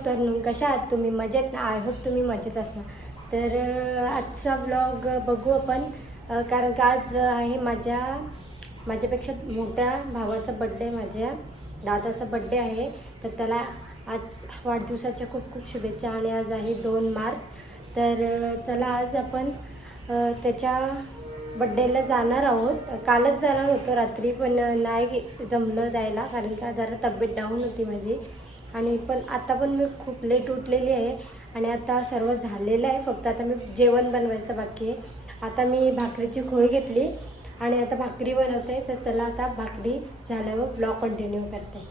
Afternoon. कशा आहात तुम्ही? मजेत ना? आय होप तुम्ही मजेत असणार. तर आजचा ब्लॉग बघू आपण, कारण का आज आहे माझ्यापेक्षा मोठ्या भावाचा बड्डे, माझ्या दादाचा बड्डे आहे. तर त्याला आज वाढदिवसाच्या खूप खूप शुभेच्छा. आणि आज आहे 2 मार्च. तर चला आज आपण त्याच्या बड्डेला जाणार आहोत. कालच जाणार होतो रात्री, पण नाही जमलं जायला, कारण का जरा तब्येत डाऊन होती माझी. आणि पण आता पण मी खूप लेट उठलेली आहे आणि आता सर्व झालेलं आहे. फक्त आता मी जेवण बनवायचं बाकी आहे. आता मी भाकरीची खोय घेतली आणि आता भाकरी बनवते. तर चला आता भाकरी झाल्यावर ब्लॉग कंटिन्यू करते.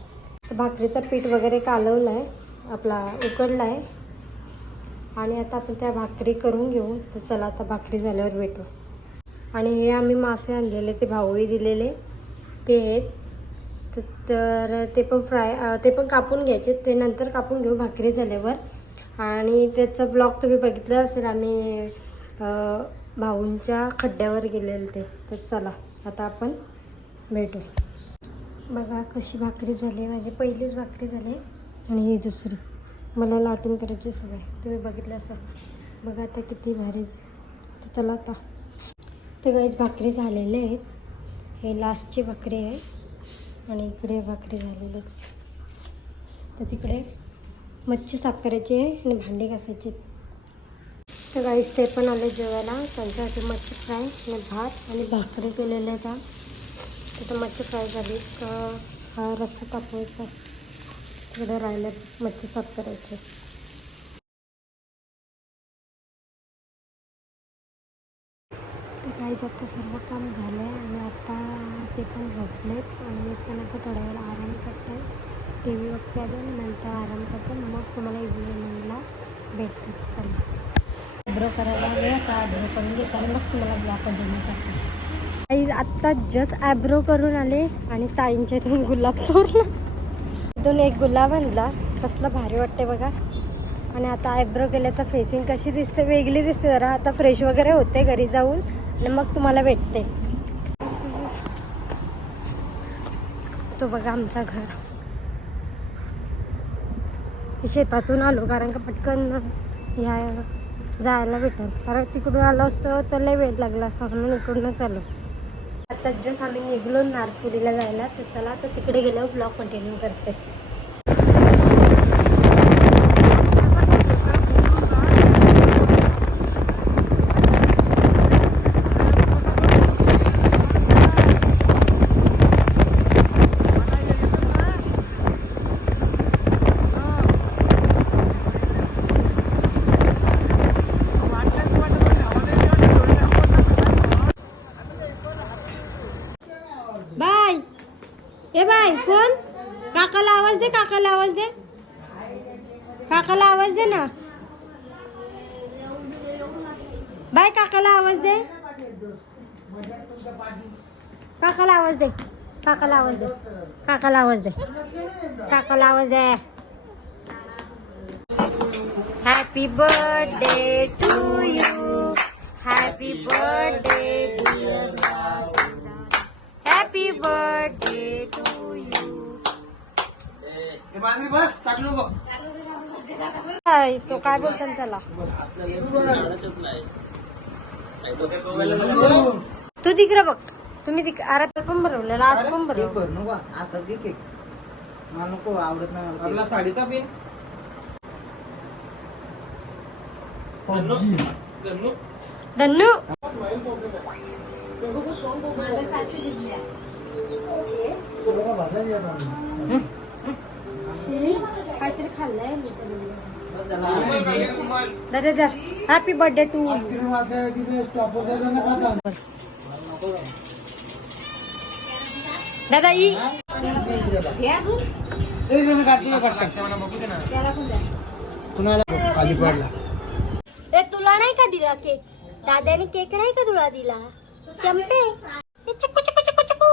भाकरीचं पीठ वगैरे कालवलं आहे, आपला उकडला आहे आणि आता आपण त्या भाकरी करून घेऊ. तर चला आता भाकरी झाल्यावर भेटू. आणि हे आम्ही मासे आणलेले, ते भाऊही दिलेले ते आहेत. तर ते पण कापून घ्यायचे, ते नंतर कापून घेऊ भाकरी झाल्यावर. आणि त्याचा ब्लॉग तुम्ही बघितलं असेल, आम्ही भाऊंच्या खड्ड्यावर गेलेलं ते. तर चला आता आपण भेटू. बघा कशी भाकरी झाली, माझी पहिलीच भाकरी झाली आणि ही दुसरी. मला लाटून करायची सवय, तुम्ही बघितलं असेल. बघा आता किती भारी. तर चला आता ते गाईच भाकरी झालेले आहेत. हे लास्टची भाकरी आहे आणि इकडे भाकरी झालेली आहेत. तर तिकडे मच्छी साफ करायची आहे आणि भांडी घासायची. तर गाईस ते पण आले जेवायला. त्यांच्यासाठी मच्छी फ्राय आणि भात आणि भाकरी केलेले आहेत. आता मच्छी फ्राय झाली का हा रस्सा तापवायचा. तिकडे राहिलं मच्छी साफ करायची. तर काहीच आता सर्व काम झालं आहे आणि आता ते पण झोपलेत आणि मी पण आता थोड्या वेळा आराम करते. टी व्ही बघते आणि नंतर आराम करते. मग तुम्हाला इव्हिनिंगला भेटते. चला ॲब्रो करायला वेळ, आता ॲब्रो करून घेते आणि मग तुम्हाला ब्लॉग कंटिन्यू करते. काही आत्ता जस्ट ॲब्रो करून आले आणि ताईंच्या इथून गुलाब चोरला. इथून एक गुलाब आणला, कसला भारी वाटते बघा. आणि आता आयब्रो केलं तर फेसिंग कशी दिसते, वेगळी दिसते जरा. आता फ्रेश वगैरे होते घरी जाऊन आणि मग तुम्हाला भेटते. तो बघा आमचा घर. शेतातून आलो कारण का पटकन जायला भेटेल, कारण तिकडून आलो असतो तर लय वेळ लागला असता, म्हणून इकडूनच आलो. आता जस्ट आम्ही निघलो नारपुरीला जायला. तर चला तर तिकडे गेल्यावर ब्लॉग कंटिन्यू करते. बाय ए बाय, कोण? काकाला आवाज दे, काकाला आवाज दे, काकाला आवाज दे ना. बाय, काकाला आवाज दे, काकाला आवाज दे, काकाला आवाज दे, काकाला आवाज दे, काकाला आवाज दे. Happy birthday to you, happy birthday dear happy birthday to you. तो काय बोलतात त्याला? तू तिकडे बघ. तुम्ही तिकडे पण भरवलेला, आज पण भरवलं. आता ठीक मला नको, आवडत नाही साडीचा पिन. धन्नू काहीतरी खाल्लंय दादा. हॅपी बर्थडे टू दादा. ए तुला नाही का दिला केक? दादाने केक नाही का तुला दिला? चंपे चकू चकू चकू चकू.